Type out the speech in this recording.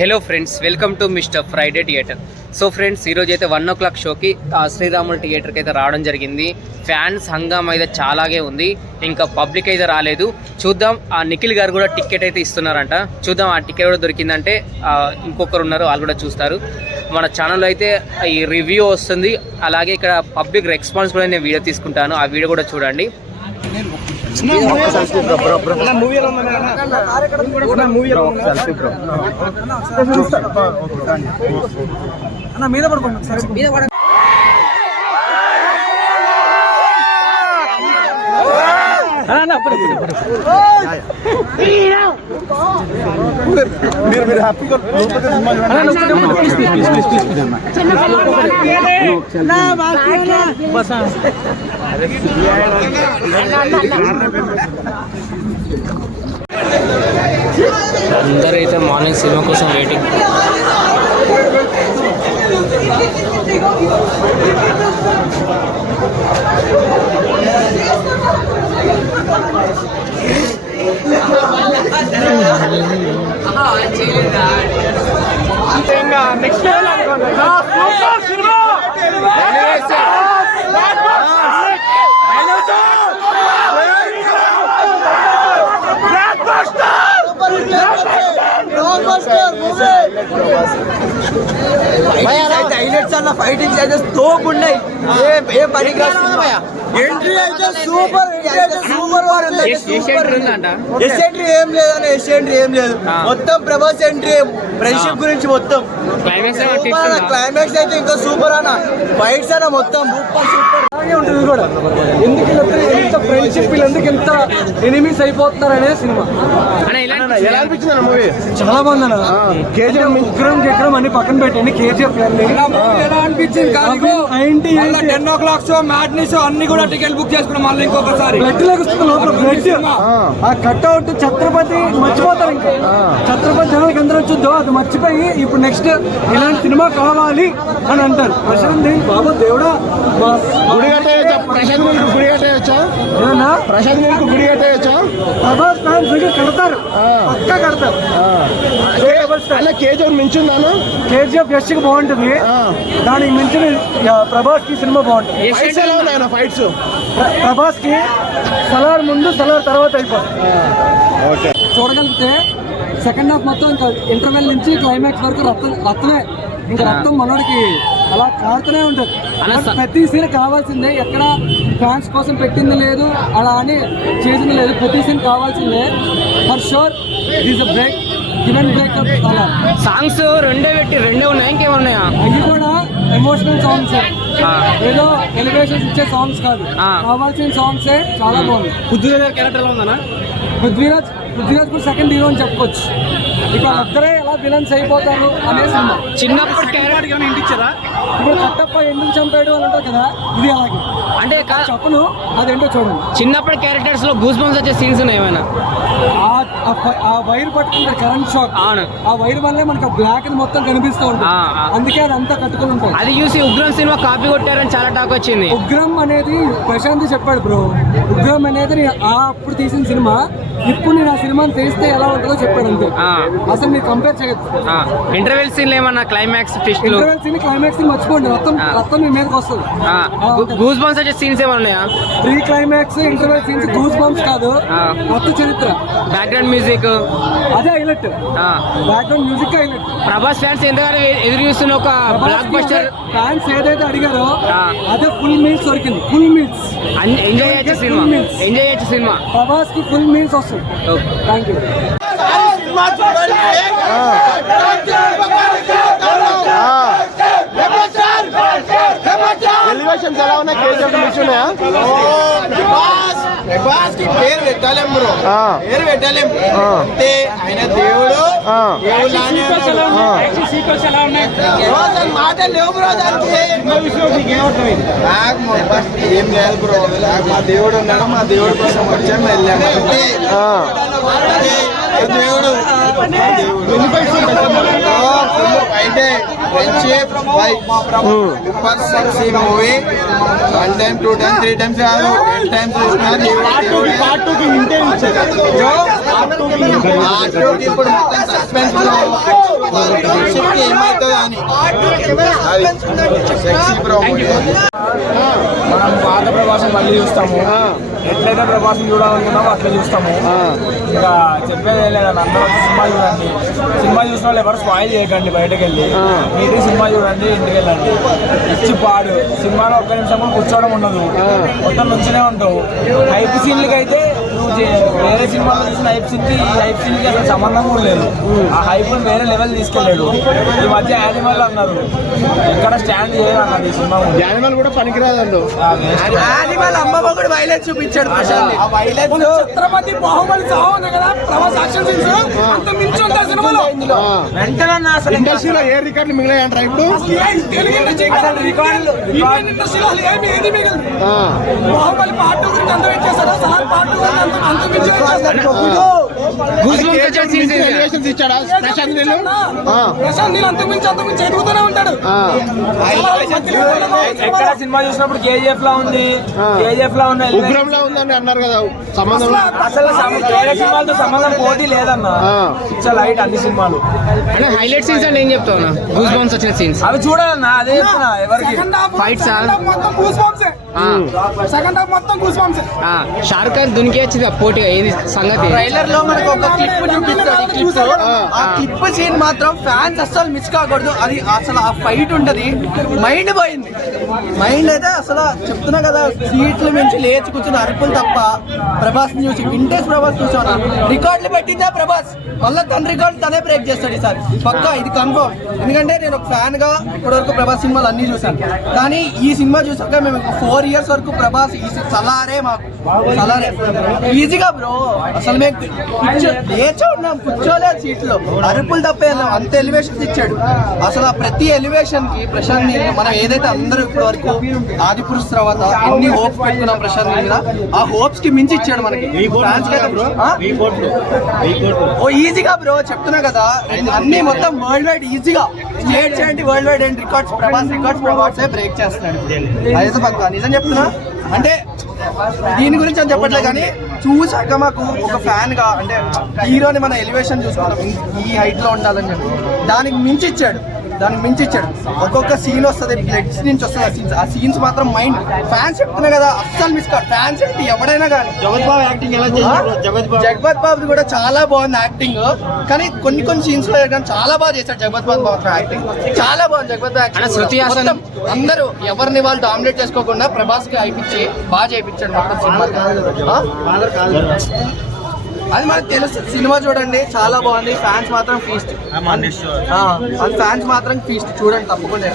Hello friends, welcome to mister Friday theatre. So friends, ఈరోజు అయితే 1 o'clock షోకి శ్రీరాములు థియేటర్కి అయితే రావడం జరిగింది. ఫ్యాన్స్ హంగామా అయితే చాలాగే ఉంది. ఇంకా పబ్లిక్ అయితే రాలేదు. చూద్దాం. ఆ నిఖిల్ గారు కూడా టికెట్ అయితే ఇస్తున్నారంట. చూద్దాం ఆ టికెట్ కూడా దొరికిందంటే ఇంకొకరు ఉన్నారు, వాళ్ళు కూడా చూస్తారు. మన ఛానల్లో అయితే ఈ రివ్యూ వస్తుంది, అలాగే ఇక్కడ పబ్లిక్ రెస్పాన్స్ కూడా నేను వీడియో తీసుకుంటాను. ఆ వీడియో కూడా చూడండి. మీద పడుకోండి. మీరు హ్యాపీగా అందరైతే మార్నింగ్ సినిమా కోసం వెయిటింగ్. నెక్స్ట్ లెవెల్ అనుకోండి. హైలైట్స్ అన్న ఫైటింగ్స్ అయితే తోపు ఉన్నాయి. ఏ పనికి ఎంట్రీ అయితే సూపర్ ఎస్ ఎంట్రీ ఏం లేదు అన్న. ఎస్ ఎంట్రీ ఏం లేదు, మొత్తం ప్రభాస్ ఎంట్రీ ఫ్రెండ్షిప్ గురించి మొత్తం క్లైమాక్స్ అయితే ఇంకా సూపర్ అన్న. ఫైట్స్ అన్న మొత్తం సూపర్ ఉంటుంది కూడా. ఎందుకు ఎంత ఫ్రెండ్షిప్, ఎందుకు ఎంత ఎనిమీస్ అయిపోతున్నారు అనే సినిమా. ఎలా అనిపించింది అన్న మూవీ? చాలా బాగుంది అన్న. కేజీఎఫ్ విక్రమ్ అన్ని పక్కన పెట్టండి. కేజీఎఫ్ ఎలా అనిపించింది? 10 o'clock షో, మ్యాట్నీ షో అన్ని కూడా టికెట్ బుక్ చేసుకున్నాం. మళ్ళీ ఇంకొకసారి బ్లడ్ లేకొస్తుంది లోపల. బ్లడ్ ఆ కట్అవుట్ ఛత్రపతి మర్చిపోతారు. ఇంకా ఛత్రపతి జనాలకి అందరూ చూద్దాం, అది మర్చిపోయి ఇప్పుడు నెక్స్ట్ ఇలాంటి సినిమా కావాలి అని అంటారు. ప్రశాంత్ బాబు దేవుడా, ప్రభాస్ ఫ్యాన్స్ కడతారు, పక్కా కడతారు. కేజీఎఫ్ మించుందాను. కేజీఎఫ్ యష్ కి బాగుంటుంది, దానికి మించిన ప్రభాస్ కి సినిమా బాగుంటుంది. ఫైట్స్ ప్రభాస్ కి సలార్ ముందు సలార్ తర్వాత అయిపోతుంది. చూడగలిగితే సెకండ్ హాఫ్ మొత్తం ఇంకా ఇంటర్వెల్ నుంచి క్లైమాక్స్ వరకు రక్తమే. ఇంకా రక్తం మనోడికి అలా కారుతూనే ఉంటుంది. ప్రతి సీన్ కావాల్సిందే, ఎక్కడ ఫ్యాన్స్ కోసం పెట్టింది లేదు, అలా అని చేసింది లేదు. ప్రతి సీన్ కావాల్సిందే. For sure is a break, given break. అలా సాంగ్స్ రెండే ఉన్నాయి, ఇంకేమున్నాయా? అవి కూడా ఎమోషనల్ సాంగ్స్, ఏదో ఎలివేషన్స్ ఇచ్చే సాంగ్స్ కాదు, కావాల్సిన సాంగ్సే. చాలా బాగుంది. పృథ్వీరాజ్ క్యారెక్టర్ ఎలా ఉందన్నా? పృథ్వీరాజ్ కూడా సెకండ్ హీరో అని చెప్పుకోవచ్చు. ఇక అద్దరే ఎలా విలన్స్ అయిపోతారు అనే సినిమా. చిన్నప్పుడు క్యారెక్టర్ ఇంటిచ్చారా? ఇప్పుడు కట్టప్ప ఎందుకు చంపాడు అని అంటారు కదా, ఇది అలాగే. అంటే చెప్పను, అదేంటో చూడండి. చిన్నప్పటి క్యారెక్టర్స్ లో గూస్ బంప్స్ వచ్చే సీన్స్ ఉన్నాయి ఏమైనా? ఆ వైర్ పట్టుకుంటారు, కరెంట్ షాక్. ఆ వైర్ వల్లే మనకు బ్లాక్ అది మొత్తం కనిపిస్తూ ఉంటుంది, అందుకే అది అంతా కట్టుకుని ఉంటుంది. అది చూసి ఉగ్రం సినిమా కాపీ కొట్టారని చాలా టాక్ వచ్చింది. ఉగ్రం అనేది ప్రశాంత్ చెప్పాడు బ్రో. ఉగ్రం అనేది అప్పుడు తీసిన సినిమా, ఇప్పుడు నేను ఆ సినిమాని తెలిస్తే ఎలా ఉంటుందో చెప్పాడు అంతే. అసలు మీరు కంపేర్ చేయొచ్చు. ఇంటర్వెల్ సీన్ ఏమన్నా climax twist? Interval scene climax మర్చిపోండి, రక్తం మీ మీదకి వస్తుంది. గూస్ బంప్స్ వచ్చే సీన్స్ ఏమన్నా ఉన్నాయా? Pre climax interval scenes goose bumps కాదు, మొత్తం చరిత్ర. బ్యాక్గ్రౌండ్ మ్యూజిక్ అదే highlight. Background music highlight. Prabhas fans ఎంతగానో ఎదురు చూస్తున్న ఒక బ్లాక్ బస్టర్. ఫ్యాన్స్ ఏదైతే అడిగారో అదే ఫుల్ మీల్స్ దొరికింది. ఫుల్ మీల్స్ ఎంజాయ్ చేయొచ్చు సినిమా. ప్రభాస్ కి ఫుల్ మీల్స్ వస్తుంది. Thank you. ఎలివేషన్స్ ఎలా ఉన్నాయి? కేజీఎఫ్ మించున్నాయా? ప్రభాస్ కి పేరు పెట్టలేం బ్రో, పేరు పెట్టలేం అంటే ఆయన దేవుడు. మాట లేవు బ్రో, దానికి ఏం లేదు బ్రో. మా దేవుడు ఉన్నాడు, మా దేవుడి కోసం వచ్చాము, వెళ్ళాము. దేవుడు అయితే friendship like super sexy movie. 1 time, 2 times, 3 times కాదు, 10 times చూసినా పార్ట్ 2 కి హింట్ ఇచ్చారు. ఇప్పుడు మొత్తం సస్పెన్స్ లో అని సెక్సీ బ్రో మూవీ. మనం పాత ప్రభాసం మళ్ళీ చూస్తాము. ఎట్లయితే ప్రభాసం చూడాలనుకున్నామో అట్లా చూస్తాము. ఇంకా చెప్పేది ఏం లేదండి, అందరూ సినిమా చూడండి. సినిమా చూసిన వాళ్ళు ఎవరు స్పాయిల్ చేయకండి, బయటకు వెళ్ళి నీటి సినిమా చూడండి, ఇంటికి వెళ్ళండి. ఇచ్చి పాడు సినిమాలో ఒక్క నిమిషం కూడా కూర్చోవడం ఉండదు, మొత్తం నుంచినే ఉంటావు. హైప్ సీన్లకి అయితే నువ్వు వేరే సినిమాలో చూసిన హైప్ సీన్కి ఈ హైప్ సీన్కి అసలు సంబంధం కూడా లేదు. ఆ హైప్ వేరే లెవెల్ తీసుకెళ్ళాడు. ఈ మధ్య యానిమల్ అన్నారు, ఎక్కడ స్టాండ్ చేయరు అన్నది ఈ సినిమా. యానిమల్ కూడా పనికిరాదండు. ఛత్రపతి బాహుబలి సాగు ఉంది కదా, ప్రభాస్ యాక్షన్ సీన్స్ అంత మించి ఉంటాయి సినిమాలో. వెంటనే అసలు ఇండస్ట్రీలో ఏ రికార్డులు మిగిలాయంటారా ఇప్పుడు? తెలుగు ఇండస్ట్రీ రికార్డులు ఇండస్ట్రీలో అసలు ఏది మిగిలింది? బాహుబలి పార్ట్ 2 గురించి అంత వెయిట్ చేశారా? సలార్ పార్ట్ 2 గురించి అంత మించి ఎలివేషన్స్ ఇచ్చాడా ప్రశాంత్ నీళ్ళు? ప్రశాంత్ నీళ్ళు అంత మించి ఎదుగుతూనే ఉంటాడు. ఎక్కడ సినిమా చూసినప్పుడు కేజీఎఫ్ లా ఉంది, కేజీఎఫ్ లా ఉన్న ఉగ్రంలో ఉందని అన్నారు కదా, సంబంధం అసలు వేరే సినిమాలతో సంబంధం పోటీ లేదన్న. ఇట్స్ లైట్ అన్ని సినిమాలు. హైలైట్ సీన్స్ అంటే ఏం చెప్తావు? గూస్ బంప్స్ వచ్చిన సీన్స్ అవి చూడాలన్నా, అదే చెప్తున్నా. ఎవరికి Fights ఆ? మొత్తం గూస్ బంప్స్. సెకండ్ హాఫ్ మొత్తం గూస్ బంప్స్. షారుఖ్ ఖాన్ దునికి వచ్చింది పోటీగా, ఏంది సంగతి? ట్రైలర్ లో మనకు ఒక క్లిప్ చూపిస్తాడు. ఆ క్లిప్ సీన్ మాత్రం ఫ్యాన్స్ అస్సలు మిస్ కాకూడదు. అది అసలు ఆ ఫైట్ ఉంటది, మైండ్ పోయింది. మైండ్ అయితే అసలు చెప్తున్నా కదా, సీట్లు మించి లేచి కూర్చుని అరుపులు తప్ప. ప్రభాస్ చూసి వింటేజ్ ప్రభాస్ చూసాను, రికార్డులు పెట్టిందా ప్రభాస్, మళ్ళీ తన రికార్డు తనే బ్రేక్ చేస్తాడు ఈసారి పక్కా, ఇది కన్ఫర్మ్. ఎందుకంటే నేను ఒక ఫ్యాన్ గా ఇప్పటివరకు ప్రభాస్ సినిమాలు అన్ని చూసాను, కానీ ఈ సినిమా చూసాక మేము 4 years వరకు ప్రభాస్ సలారే మాకు సలారే ఈజీగా బ్రో. అసలు మేము లేచా ఉన్నాం, కూర్చోలేదు సీట్లో, అరుపులు తప్పే అంత ఎలివేషన్స్ ఇచ్చాడు. అసలు ఆ ప్రతి ఎలివేషన్ కి ప్రశాంత్ నీల్ మనం ఏదైతే అందరూ ఇప్పటి వరకు ఆదిపురుష్ తర్వాత ఎన్ని హోప్స్ పెట్టుకున్నాం ప్రశాంత్ నీల్ మీద, ఆ హోప్స్ కి మించి ఇచ్చాడు మనకి ఫ్యాన్స్ కదా బ్రో. ఓ ఈజీగా బ్రో చెప్తున్నా కదా, అన్ని మొత్తం వరల్డ్ వైడ్ ఈజీగా స్టేట్ చేయండి, world wide and records Prabhas break చేస్తున్నాడు. అయితే పక్క నిజం చెప్తున్నా. అంటే దీని గురించి అని చెప్పట్లేదు, కానీ చూసాక మాకు ఒక ఫ్యాన్ గా అంటే హీరోని మన ఎలివేషన్ చూసుకున్నాం, ఈ హైట్ లో ఉండాలని చెప్పి దానికి మించి ఇచ్చాడు. ఒక్కొక్క సీన్ వస్తుంది, బ్లడ్ నుంచి వస్తుంది ఆ సీన్స్ మాత్రం మైండ్ ఫ్యాన్స్ చెప్తున్నా కదా, అస్సలు మిస్ కాదు. ఫ్యాన్స్ ఏంటి ఎవడైనా కానీ జగపత్ బాబు కూడా చాలా బాగుంది యాక్టింగ్, కానీ కొన్ని సీన్స్ లో చాలా బాగా చేశాడు జగపత్ బాబు యాక్టింగ్, చాలా బాగుంది జగపత్ యాక్టింగ్. అందరూ ఎవరిని వాళ్ళు డామినేట్ చేసుకోకుండా ప్రభాస్ కి అయిపించి బాగా చేయించాడు మొత్తం సినిమా. అది మనకు తెలుసు, సినిమా చూడండి చాలా బాగుంది. ఫ్యాన్స్ మాత్రం ఫీస్ట్, ఫ్యాన్స్ మాత్రం ఫీస్ట్ చూడండి తప్పకుండా.